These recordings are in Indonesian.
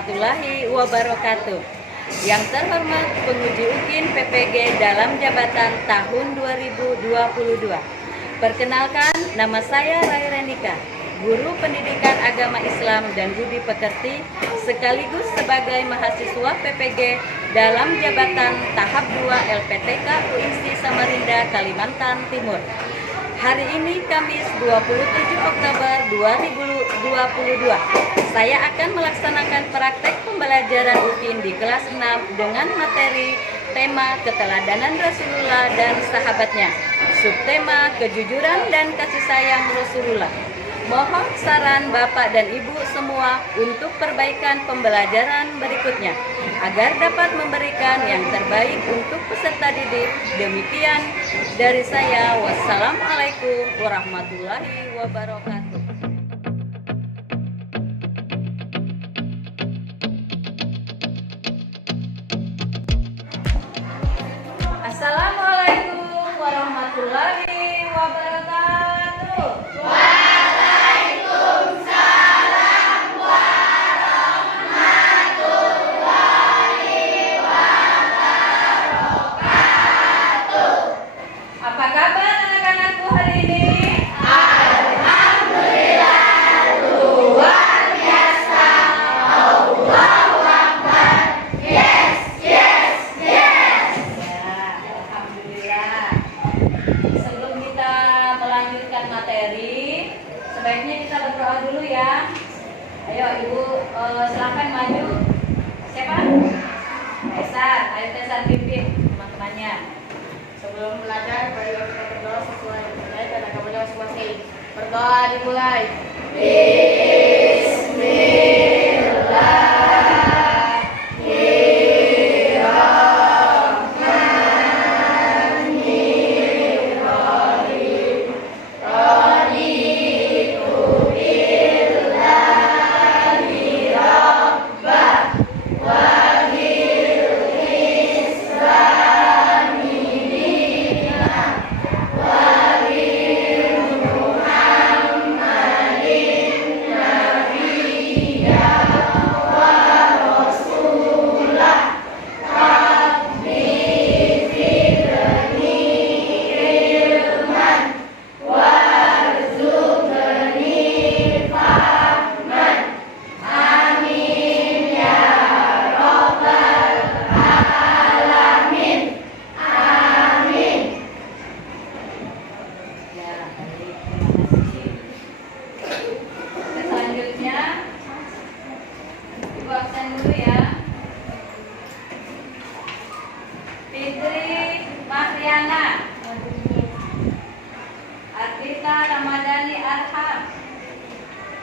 warahmatullahi wabarakatuh. Yang terhormat penguji UKIN PPG dalam jabatan tahun 2022. Perkenalkan, nama saya Rai Renika, Guru Pendidikan Agama Islam dan Budi Pekerti, sekaligus sebagai mahasiswa PPG dalam jabatan tahap 2 LPTK UINSI Samarinda, Kalimantan Timur. Hari ini Kamis 27 Oktober 2022, saya akan melaksanakan praktek pembelajaran UKIN di kelas 6 dengan materi tema keteladanan Rasulullah dan sahabatnya, subtema kejujuran dan kasih sayang Rasulullah. Mohon saran Bapak dan Ibu semua untuk perbaikan pembelajaran berikutnya agar dapat memberikan yang terbaik untuk peserta didik. Demikian dari saya. Wassalamualaikum warahmatullahi wabarakatuh. Assalamualaikum warahmatullahi wabarakatuh. Apa kabar anak-anakku hari ini? Alhamdulillah, luar biasa. Allahu Akbar. Yes, yes, yes. Ya, alhamdulillah. Sebelum kita melanjutkan materi, sebaiknya kita berdoa dulu ya. Ayo Ibu, silakan maju. Siapa? Tesar, ayo Tesar pimpin teman-temannya. Sebelum belajar, mari kita berdoa sesuai dengan dan agama masing-masing. Berdoa dimulai.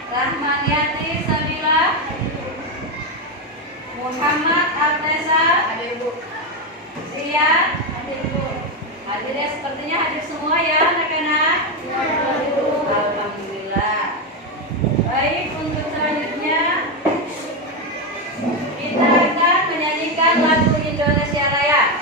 Rahmaniati Sabila, Muhammad Altesa, Sia, hadirnya sepertinya hadir semua ya anak-anak. Alhamdulillah. Baik, untuk selanjutnya kita akan menyanyikan lagu Indonesia Raya.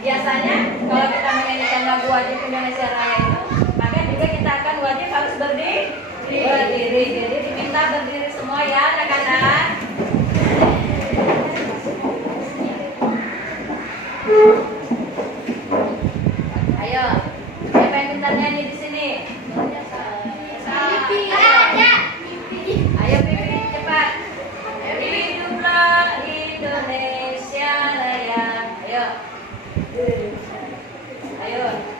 Biasanya kalau kita menyanyikan lagu wajib Indonesia Raya itu, maka juga kita akan wajib harus berdiri. Jadi diminta berdiri semua ya anak-anak. Ayo, siapa yang minta nyanyi di sini? Ayo Pipi, cepat. Hiduplah Indonesia Raya. Ayo. Ayo.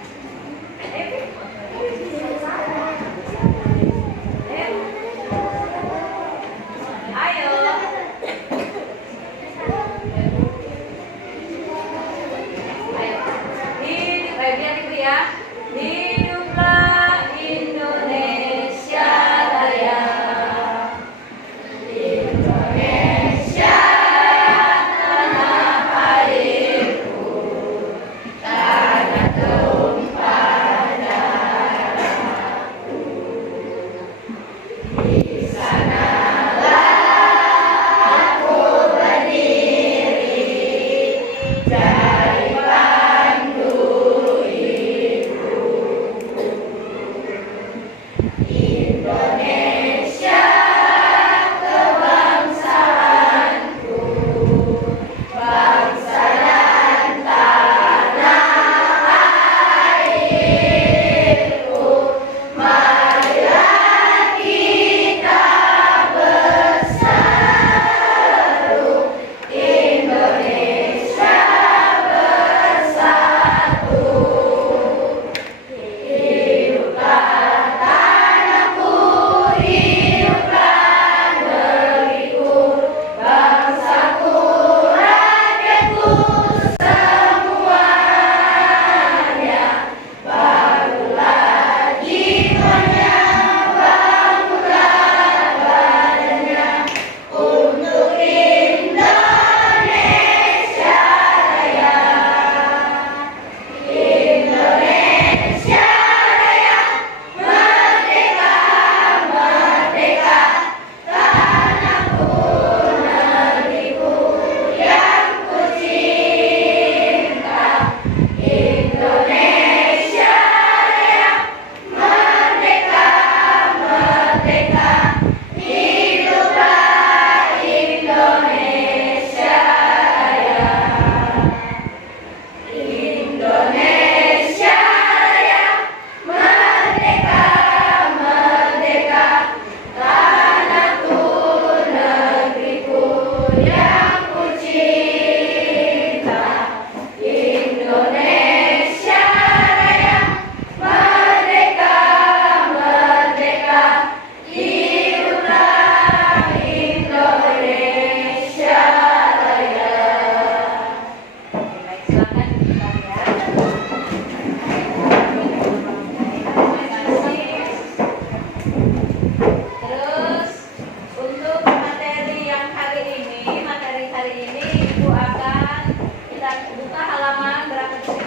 Hiduplah Indonesia Raya. Indonesia tanah airku, tanah tumpah darahku. Di sanalah aku berdiri, jadi pandu hidup.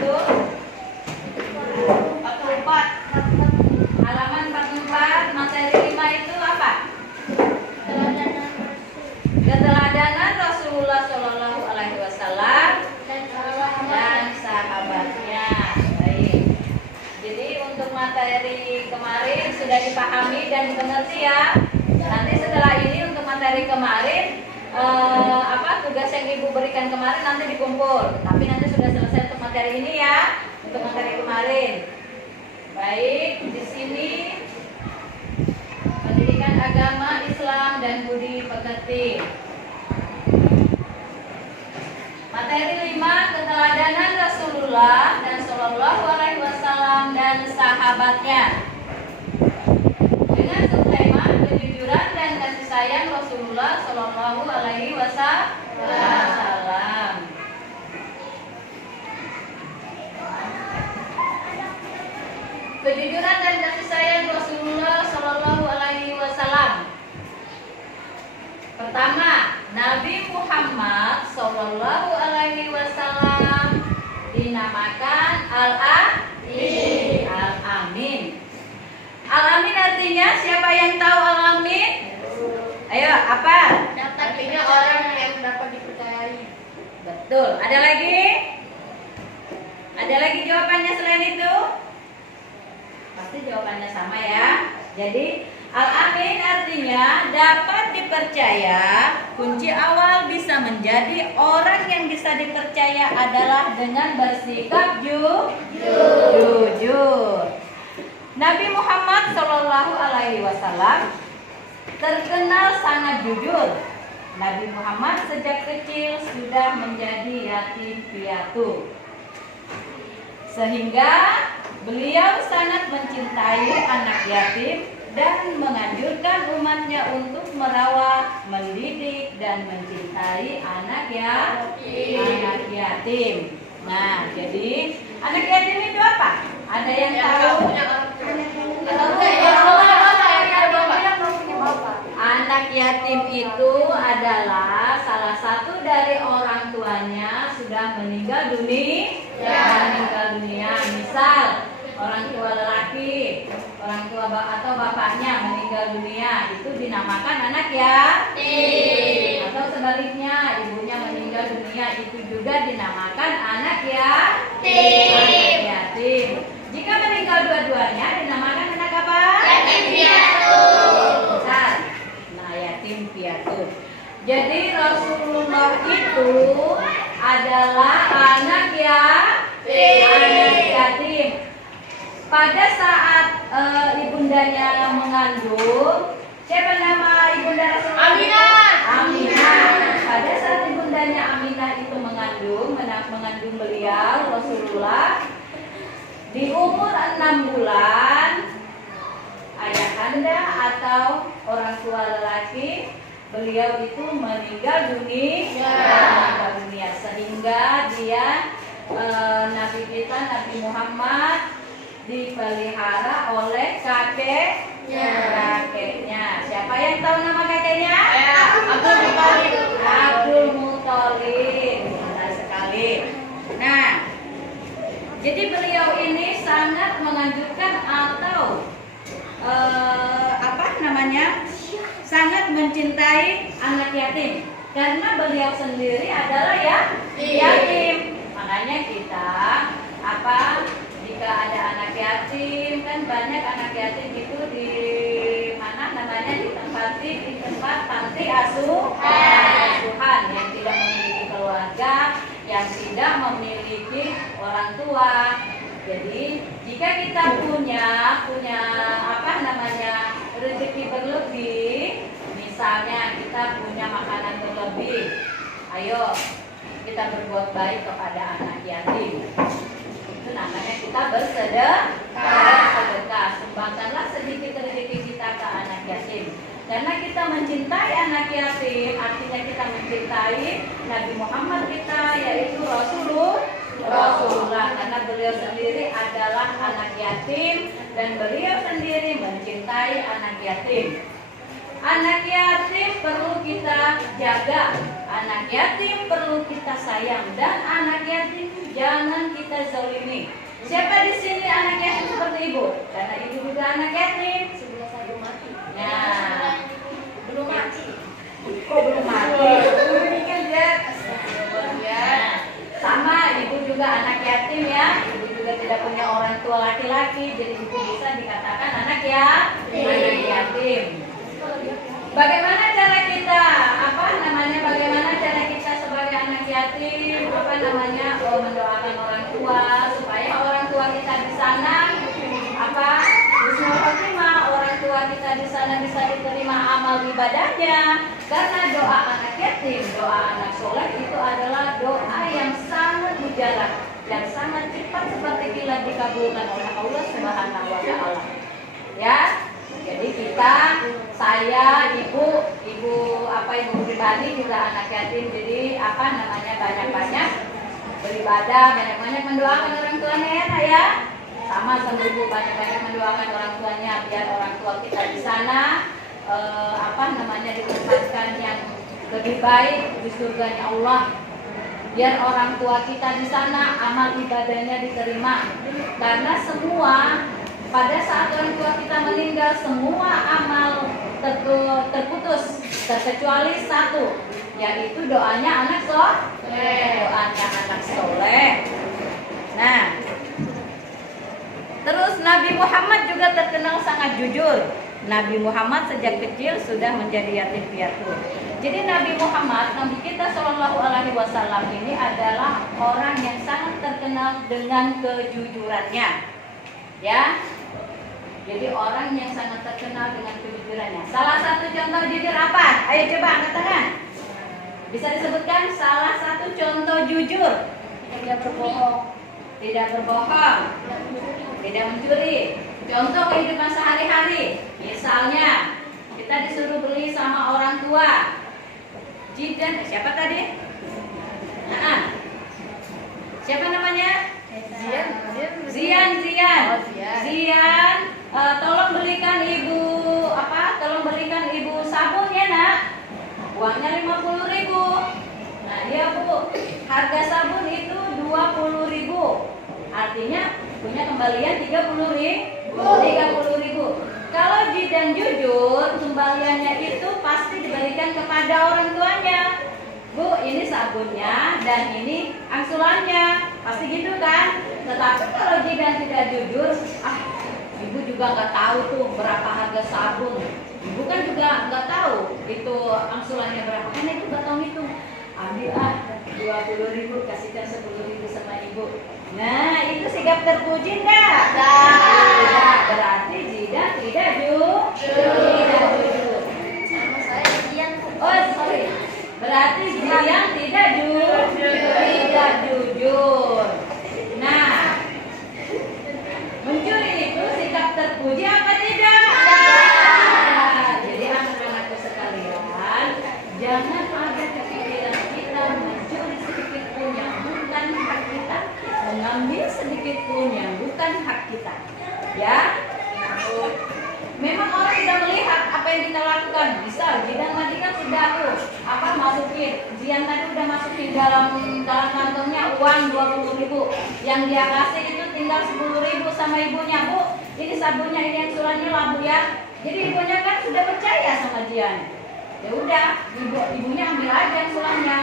itu? 44. Halaman 44, materi 5 itu apa? Keteladanan Rasulullah Shallallahu Alaihi Wasallam dan sahabatnya. Baik. Jadi untuk materi kemarin sudah dipahami dan dimengerti ya. Nanti setelah ini untuk materi kemarin tugas yang ibu berikan kemarin nanti dikumpul. Tapi nanti sudah selesai untuk materi ini ya. Untuk materi kemarin. Baik, di sini pendidikan agama Islam dan budi pekerti. Materi 5, keteladanan Rasulullah dan Shallallahu Alaihi Wasallam dan sahabatnya. Dengan subtema kejujuran dan kasih sayang Rasulullah Shallallahu Alaihi Wasallam. Kejujuran dan kasih sayang Rasulullah Shallallahu Alaihi Wasallam. Pertama, Nabi Muhammad Shallallahu Alaihi Wasallam dinamakan Al-Amin. Al-Amin. Al-Amin artinya siapa yang tahu Al-Amin? Ayo, apa? Artinya orang yang dapat dipercayai. Betul. Ada lagi? Ada lagi jawabannya selain itu? Pasti jawabannya sama ya. Jadi Al-Amin artinya dapat dipercaya. Kunci awal bisa menjadi orang yang bisa dipercaya adalah dengan bersikap jujur. Nabi Muhammad Shallallahu Alaihi Wasallam terkenal sangat jujur. Nabi Muhammad sejak kecil sudah menjadi yatim piatu, sehingga beliau sangat mencintai anak yatim dan menganjurkan umatnya untuk merawat, mendidik, dan mencintai anak yatim. Nah, jadi anak yatim itu apa? Ada yang tahu? Anak yatim itu adalah salah satu dari orang tuanya sudah meninggal dunia. Misal orang tua lelaki, orang tua atau bapaknya meninggal dunia, itu dinamakan anak yatim. Atau sebaliknya, ibunya meninggal dunia, itu juga dinamakan anak yatim. Jika meninggal dua-duanya, dinamakan anak apa? Yatim piatu. Nah, yatim piatu. Jadi Rasulullah itu adalah anak yatim. Pada saat ibundanya mengandung, siapa nama ibunda Rasulullah? Aminah. Pada saat ibundanya Aminah itu mengandung beliau Rasulullah di umur 6 bulan, ayahanda atau orang tua lelaki beliau itu meninggal dunia, sehingga dia Nabi kita Nabi Muhammad dipelihara oleh kakeknya. Siapa yang tahu nama kakeknya? Abdul Muthalib. Benar sekali. Nah, jadi beliau ini sangat menganjurkan atau sangat mencintai anak yatim, karena beliau sendiri adalah yatim. Makanya kita jika ada anak yatim, kan banyak anak yatim itu di tempat panti asuhan yang tidak memiliki keluarga, yang tidak memiliki orang tua. Jadi jika kita punya rezeki berlebih, misalnya kita punya makanan berlebih, ayo kita berbuat baik kepada anak yatim. Itu namanya kita bersedekah. Sumbangkanlah sedikit rezeki kita ke anak yatim. Karena kita mencintai anak yatim, artinya kita mencintai Nabi Muhammad kita, yaitu Rasulullah. Karena beliau sendiri adalah anak yatim dan beliau sendiri mencintai anak yatim. Anak yatim perlu kita jaga, anak yatim perlu kita sayang, dan anak yatim jangan kita zalimi. Siapa di sini anak yatim seperti ibu? Karena ibu juga anak yatim. Sebelah saya belum mati. Nah, Belum mati. kok belum mati? Mikir ya. Ya. Sama, ibu juga anak yatim ya. Ibu juga tidak punya orang tua laki-laki, jadi ibu bisa dikatakan anak yatim. Bagaimana cara kita? Bagaimana cara kita sebagai anak yatim? Mendoakan orang tua supaya orang tua kita di sana husnul khotimah, orang tua kita di sana bisa diterima amal ibadahnya. Karena doa anak yatim, doa anak soleh itu adalah doa yang sangat mujarab, yang sangat cepat seperti kilat dikabulkan oleh Allah Subhanahu wa taala. Ya. Jadi saya, ibu pribadi juga anak yatim. Jadi banyak-banyak beribadah, banyak-banyak mendoakan orang tuanya ya. Sama ibu banyak-banyak mendoakan orang tuanya biar orang tua kita di sana ditempatkan yang lebih baik di surganya Allah. Biar orang tua kita di sana amal ibadahnya diterima. Karena pada saat orang tua kita meninggal, semua amal terputus terkecuali satu, yaitu doanya anak soleh. Nah, terus Nabi Muhammad juga terkenal sangat jujur. Nabi Muhammad sejak kecil sudah menjadi yatim piatu. Jadi Nabi Muhammad, Nabi kita Shallallahu Alaihi Wasallam ini adalah orang yang sangat terkenal dengan kejujurannya, ya. Jadi orang yang sangat terkenal dengan kejujurannya. Salah satu contoh jujur apa? Ayo coba angkat tangan. Bisa disebutkan salah satu contoh jujur? Tidak berbohong. Tidak berbohong. Tidak mencuri. Contoh kehidupan sehari-hari. Misalnya kita disuruh beli sama orang tua. Jidan, siapa tadi? Siapa namanya? Zian. Zian, tolong belikan ibu sabun ya nak. Uangnya 50.000. Nah iya bu, harga sabun itu 20.000. Artinya punya kembalian 30.000. Kalau Jidan jujur, kembaliannya itu pasti diberikan kepada orang tuanya. Bu, ini sabunnya dan ini angsurannya, pasti gitu kan? Tetapi kalau Jidan tidak jujur, ibu juga nggak tahu tuh berapa harga sabun. Ibu kan juga nggak tahu itu angsurannya berapa, karena itu nggak tahu hitung. Ambil 20.000, kasihkan 10.000 sama ibu. Nah, itu sikap terpuji enggak? Nah, berarti Jidan tidak jujur. Sama saya Zian. Oh, sorry. Berarti Zian tidak jujur. Nah, mencuri itu sikap terpuji apa tidak? Nah, jadi anak-anakku sekalian, jangan ada kepikiran kita mencuri sedikit pun yang bukan hak kita, mengambil sedikit pun yang bukan hak kita. Ya, memang orang tidak melihat apa yang kita lakukan. Bisa, Jidan tadi kan sudah Zian tadi udah masukin dalam kantongnya uang 20.000. Yang dia kasih itu tinggal 10.000 sama ibunya. Bu, ini sabunnya, ini angsurannya lah bu ya. Jadi ibunya kan sudah percaya sama Jian. Ya udah, ibunya ambil aja angsurannya.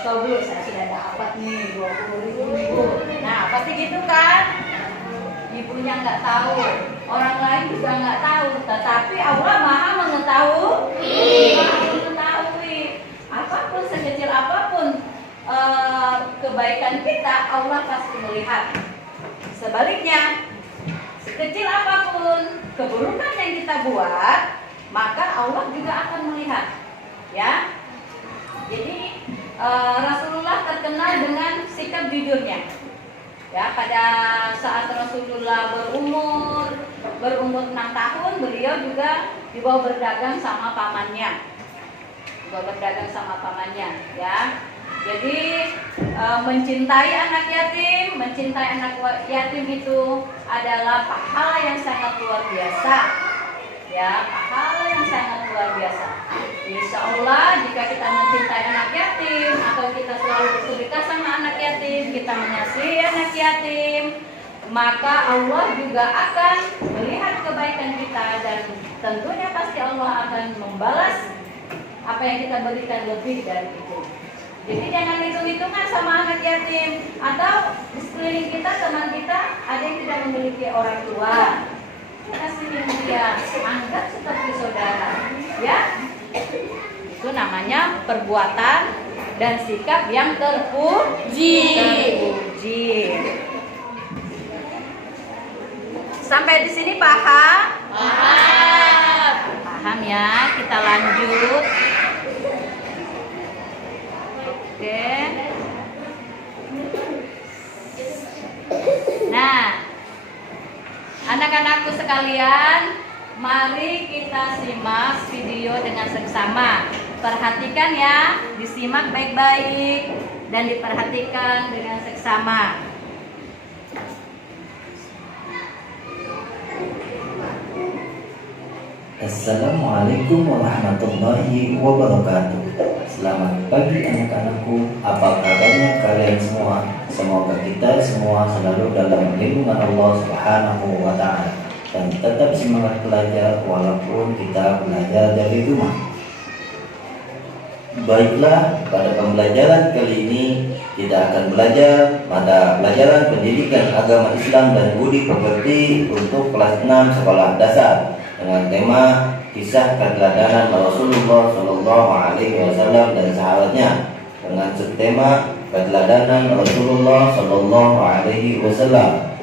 Tahu dulu, saya sudah dapat nih 20.000. Nah, pasti gitu kan? Ibunya nggak tahu, orang lain juga nggak tahu, tetapi Allah Maha mengetahui. Apapun sekecil apapun kebaikan kita, Allah pasti melihat. Sebaliknya, sekecil apapun keburukan yang kita buat, maka Allah juga akan melihat. Ya, jadi Rasulullah terkenal dengan sikap jujurnya. Ya, pada saat Rasulullah berumur 6 tahun, beliau juga dibawa berdagang sama pamannya. Ya. Jadi mencintai anak yatim itu adalah pahala yang sangat luar biasa. Ya, pahala yang sangat luar biasa. Insya Allah jika kita mencintai anak yatim atau kita selalu bersedekah sama anak yatim, kita mengasihi anak yatim, maka Allah juga akan melihat kebaikan kita dan tentunya pasti Allah akan membalas apa yang kita berikan lebih dari itu. Jadi jangan hitung-hitungan sama anak yatim atau di sekeliling kita, teman kita ada yang tidak memiliki orang tua. Kasih dia, anggap seperti saudara, ya. Itu namanya perbuatan dan sikap yang terpuji. Sampai di sini paham? Paham. Paham ya, kita lanjut. Oke. Nah, anak-anakku sekalian, mari kita simak video dengan seksama. Perhatikan ya, disimak baik-baik dan diperhatikan dengan seksama. Assalamualaikum warahmatullahi wabarakatuh. Selamat pagi anak-anakku. Apa kabarnya kalian semua? Semoga kita semua selalu dalam lindungan Allah Subhanahu wa ta'ala dan tetap semangat belajar walaupun kita belajar dari rumah. Baiklah, pada pembelajaran kali ini kita akan belajar pada pelajaran pendidikan agama Islam dan budi pekerti untuk kelas 6 sekolah dasar dengan tema kisah keteladanan Rasulullah Shallallahu Alaihi Wasallam dan sahabatnya dengan subtema keteladanan Rasulullah Shallallahu Alaihi Wasallam.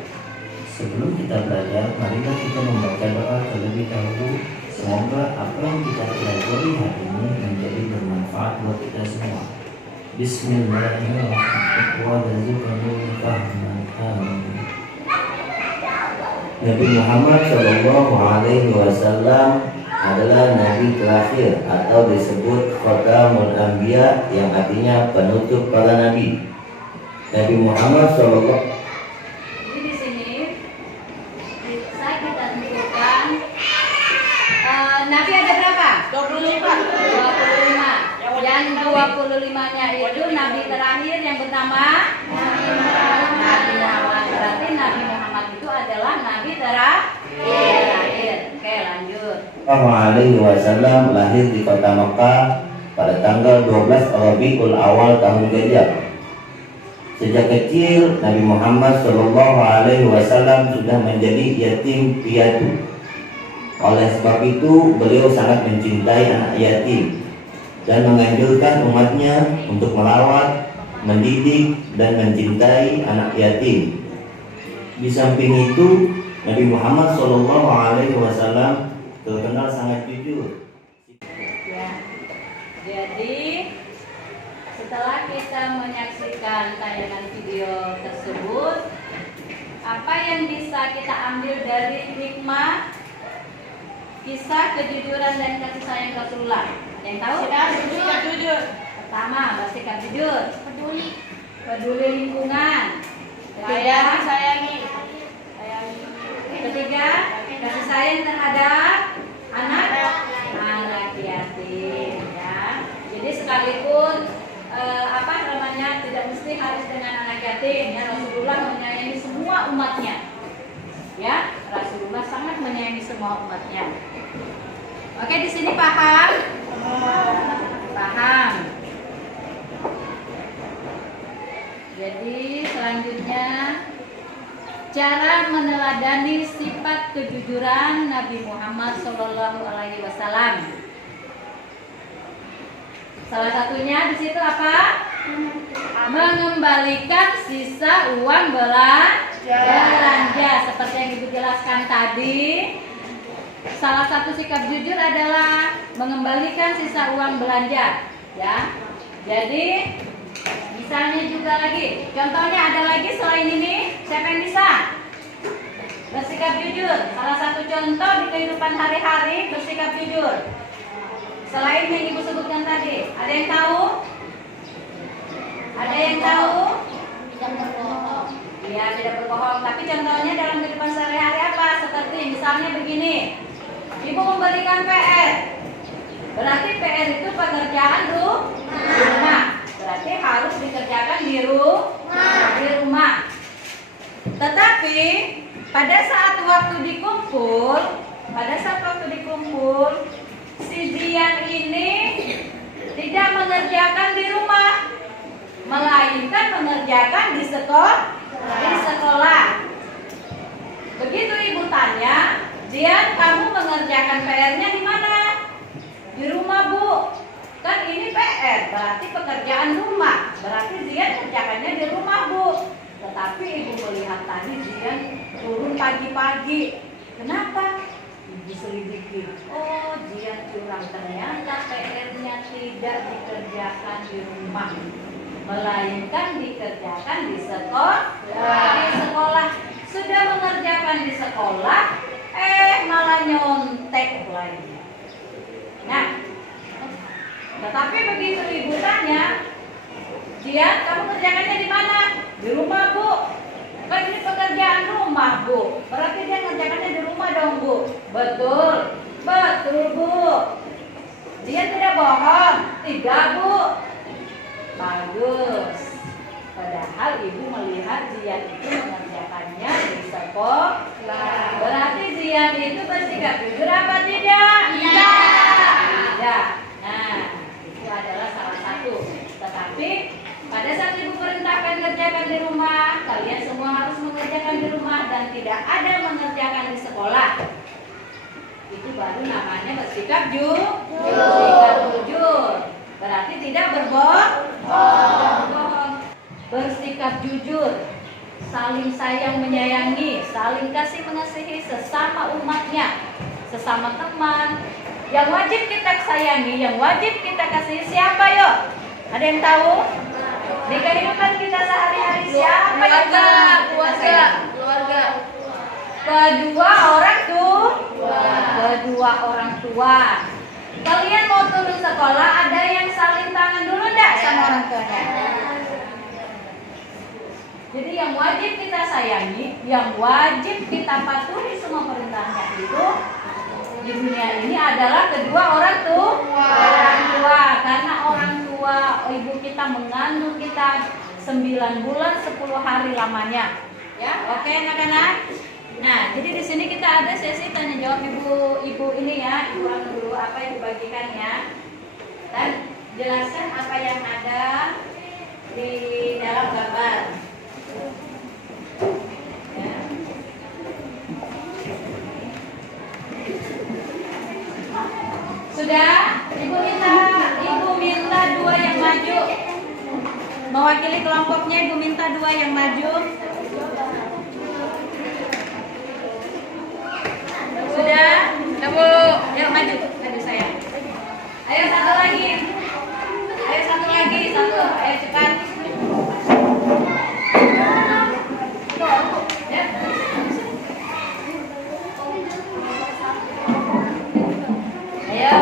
Sebelum kita belajar, marilah kita membaca doa terlebih dahulu. Semoga apa yang kita pelajari hari ini menjadi bermanfaat buat kita semua. Bismillahirrahmanirrahim. Nabi Muhammad Shallallahu Alaihi Wasallam adalah Nabi terakhir atau disebut Khatamul Anbiya yang artinya penutup para nabi. Nabi Muhammad Shallallahu. Jadi di sini saya kita tentukan nabi ada berapa? 25. 25. Yang 25-nya itu nabi terakhir yang bernama Nabi Muhammad. Berarti Nabi Muhammad itu adalah nabi terakhir. Oke, lanjut. Alaihi Wasallam lahir di kota Makkah pada tanggal 12 Rabiul Awal tahun Gajah. Sejak kecil Nabi Muhammad Shallallahu Alaihi Wasallam sudah menjadi yatim piatu. Oleh sebab itu beliau sangat mencintai anak yatim dan menganjurkan umatnya untuk merawat, mendidik dan mencintai anak yatim. Di samping itu Nabi Muhammad Shallallahu Alaihi Wasallam terkenal sangat jujur. Ya. Jadi setelah kita menyaksikan tayangan video tersebut, apa yang bisa kita ambil dari hikmah kisah kejujuran dan kasih sayang Rasulullah? Yang tahu? Sikap jujur. Pertama, bersikap jujur. Peduli lingkungan. Sayangi. Sayangi. Ketiga, kasih sayang terhadap anak yatim. Ya. Jadi sekalipun tidak mesti harus dengan anak yatim. Ya, Rasulullah menyayangi semua umatnya. Ya, Rasulullah sangat menyayangi semua umatnya. Oke, di sini paham? Paham. Jadi selanjutnya cara meneladani sifat kejujuran Nabi Muhammad Shallallahu Alaihi Wasallam. Salah satunya di situ apa? Mengembalikan sisa uang belanja. Seperti yang Ibu jelaskan tadi, salah satu sikap jujur adalah mengembalikan sisa uang belanja. Ya, jadi misalnya juga lagi, contohnya ada lagi selain ini, siapa yang bisa bersikap jujur? Salah satu contoh di kehidupan hari-hari bersikap jujur. Selain yang Ibu sebutkan tadi, ada yang tahu? Ada yang tahu? Tidak berbohong. Iya, tidak berbohong. Tapi contohnya dalam kehidupan sehari-hari apa? Seperti misalnya begini, Ibu memberikan PR. Berarti PR itu pekerjaan rumah. Berarti harus dikerjakan di rumah. Tetapi pada saat waktu dikumpul, si Zian ini tidak mengerjakan di rumah, melainkan mengerjakan di sekolah. Begitu ibu tanya, Zian, kamu mengerjakan PR-nya di mana? Di rumah, Bu. Kan ini PR, berarti pekerjaan rumah. Berarti Zian kerjakannya di rumah, Bu. Tetapi ibu melihat tadi Zian turun pagi-pagi. Kenapa? Ibu selidiki. Oh, Zian curang. Ternyata PR-nya tidak dikerjakan di rumah, melainkan dikerjakan di sekolah. Sudah mengerjakan di sekolah, malah nyontek lagi. Nah, tetapi begitu ibu tanya, Zian, kamu kerjakannya di mana? Di rumah, Bu. Kan ini pekerjaan rumah, Bu. Berarti dia kerjakannya di rumah dong, Bu. Betul, Bu. Zian tidak bohong. Tidak, Bu. Bagus. Padahal ibu melihat Zian itu mengerjakannya di sekolah. Berarti Zian itu bersikap jujur apa tidak? Iya. Tidak. Nah, itu adalah salah satu. Tetapi pada saat ibu perintahkan kerjakan di rumah, kalian semua harus mengerjakan di rumah dan tidak ada mengerjakan di sekolah. Itu baru namanya bersikap jujur. Berarti tidak berbohong. Bersikap jujur, saling sayang menyayangi, saling kasih mengasihi sesama umatnya, sesama teman. Yang wajib kita sayangi, yang wajib kita kasihi siapa yo? Ada yang tahu? Di kehidupan kita sehari-hari siapa yang Keluarga. Kedua orang tua. Kalian mau turun sekolah, ada yang saling tangan dulu enggak sama orang tuanya? Jadi yang wajib kita sayangi, yang wajib kita patuhi semua perintahnya itu di dunia ini adalah kedua orang tua. Karena orang tua ibu kita mengandung kita 9 bulan 10 hari lamanya. Ya, oke anak-anak. Nah, jadi di sini kita ada sesi tanya jawab ibu ini ya, ibu anu dulu apa yang dibagikannya dan jelaskan apa yang ada di dalam gambar. Ya. Sudah, ibu minta 2 yang maju. Mewakili kelompoknya, ibu minta 2 yang maju. Sudah? Kamu, yuk maju saya. Ayo satu lagi. Ayo cepat. Ya. Ayo.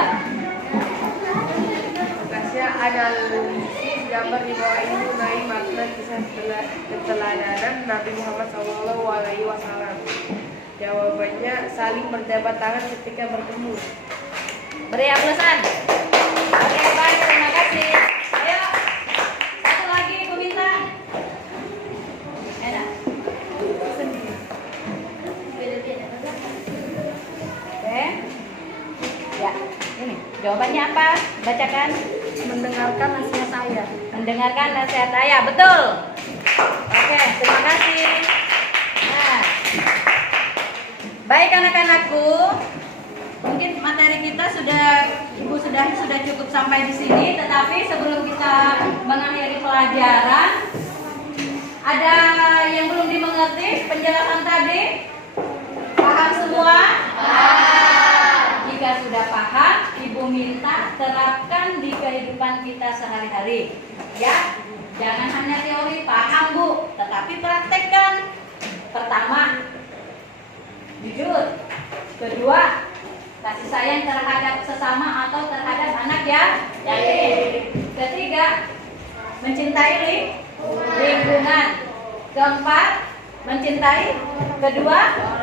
Tugasnya analisis gambar di bawah ini mengenai makna kisah keteladanan Nabi Muhammad SAW. Jawabannya saling berjabat tangan ketika bertemu. Beri aplausan. Oke, baik, terima kasih. Ayo. Satu lagi ibu minta. Enak. Oke. Ya, ini. Jawabannya apa? Bacakan. Mendengarkan nasihat saya. Mendengarkan nasihat ayah, betul. Oke, terima kasih. Nah, baik anak-anakku, mungkin materi kita ibu sudah cukup sampai di sini. Tetapi sebelum kita mengakhiri pelajaran, ada yang belum dimengerti penjelasan tadi? Paham semua? Jika sudah paham, ibu minta terapkan di kehidupan kita sehari-hari. Ya, jangan hanya teori, paham Bu, tetapi praktekkan. Pertama, jujur. Kedua, kasih sayang terhadap sesama atau terhadap anak yatim. Ketiga, mencintai lingkungan. Keempat, mencintai kedua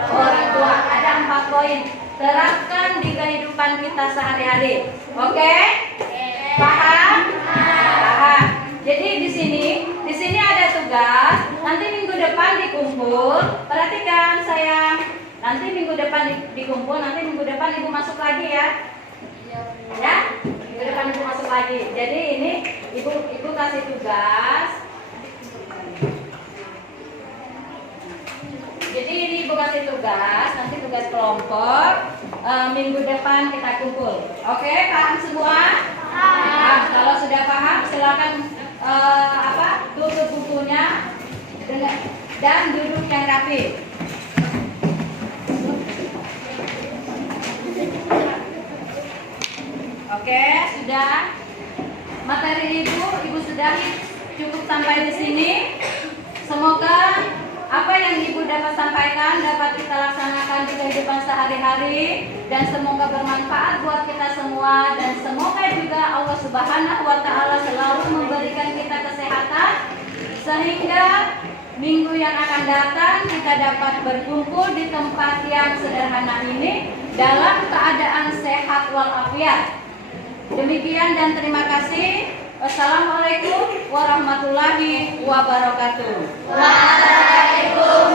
orang tua. Ada 4 poin. terapkan di kehidupan kita sehari-hari. Oke? Paham? Paham. Jadi di sini ada tugas. Nanti minggu depan dikumpul. Perhatikan sayang. Nanti minggu depan dikumpul. Nanti minggu depan ibu masuk lagi ya. Ya? Minggu depan ibu masuk lagi. Jadi ini ibu kasih tugas. Jadi ini ibu kasih tugas. Nanti tugas kelompok. Minggu depan kita kumpul. Oke? Paham semua? Paham. Kalau sudah paham, silakan tutup bukunya dan duduk yang rapi. Oke, sudah. Materi ibu sudahi cukup sampai di sini. Semoga apa yang ibu dapat sampaikan dapat kita laksanakan di kehidupan sehari-hari dan semoga bermanfaat buat kita semua dan semoga juga Allah Subhanahu wa taala selalu memberikan kita kesehatan sehingga minggu yang akan datang kita dapat berkumpul di tempat yang sederhana ini dalam keadaan sehat walafiat. Demikian dan terima kasih. Wassalamualaikum warahmatullahi wabarakatuh. Waalaikumsalam.